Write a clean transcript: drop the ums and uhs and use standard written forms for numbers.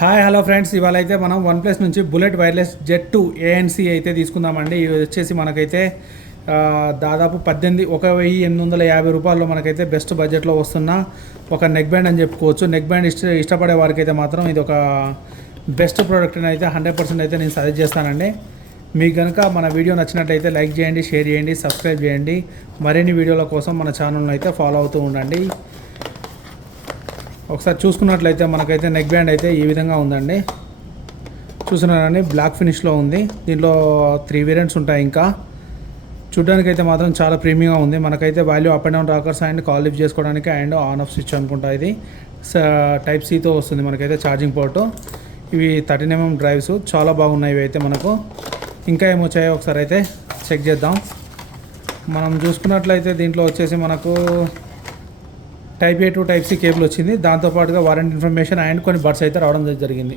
Hi hello friends, ఇవాళ అయితే మనం వన్ ప్లస్ నుంచి బుల్లెట్ వైర్లెస్ జెడ్ 2 ANC అయితే తీసుకుందామండి. ఇది వచ్చేసి మనకైతే దాదాపు 18,850 రూపాయల్లో మనకైతే బెస్ట్ బడ్జెట్లో వస్తున్న ఒక నెక్ బ్యాండ్ అని చెప్పుకోవచ్చు. నెక్ బ్యాండ్ ఇష్టపడే వారికి అయితే మాత్రం ఇది ఒక బెస్ట్ ప్రోడక్ట్ అని అయితే 100% అయితే నేను సజెస్ట్ చేస్తానండి. మీకు కనుక మన వీడియో నచ్చినట్లయితే లైక్ చేయండి, షేర్ చేయండి, సబ్స్క్రైబ్ చేయండి. మరిన్ని వీడియోల కోసం మన ఛానల్ని అయితే ఫాలో అవుతూ ఉండండి. ఒకసారి చూసుకున్నట్లయితే మనకైతే నెక్ బ్యాండ్ అయితే ఈ విధంగా ఉందండి. చూస్తున్నారని బ్లాక్ ఫినిష్లో ఉంది. దీంట్లో 3 వేరియంట్స్ ఉంటాయి. ఇంకా చూడడానికి అయితే మాత్రం చాలా ప్రీమియంగా ఉంది. మనకైతే value up and down rockers and call lift చేసుకోవడానికి అండ్ ఆన్ ఆఫ్ స్విచ్ అనుకుంటా. ఇది టైప్ సితో వస్తుంది మనకైతే ఛార్జింగ్ పోర్టు. ఇవి 13mm డ్రైవ్స్ చాలా బాగున్నాయి. ఇవి అయితే మనకు ఇంకా ఏమొచ్చాయో ఒకసారి అయితే చెక్ చేద్దాం. మనం చూసుకున్నట్లయితే దీంట్లో వచ్చేసి మనకు type A to type C cable వచ్చింది. దాంతోపాటుగా వారంటీ ఇన్ఫర్మేషన్ అండ్ కొన్ని బడ్స్ అయితే రావడం జరిగింది.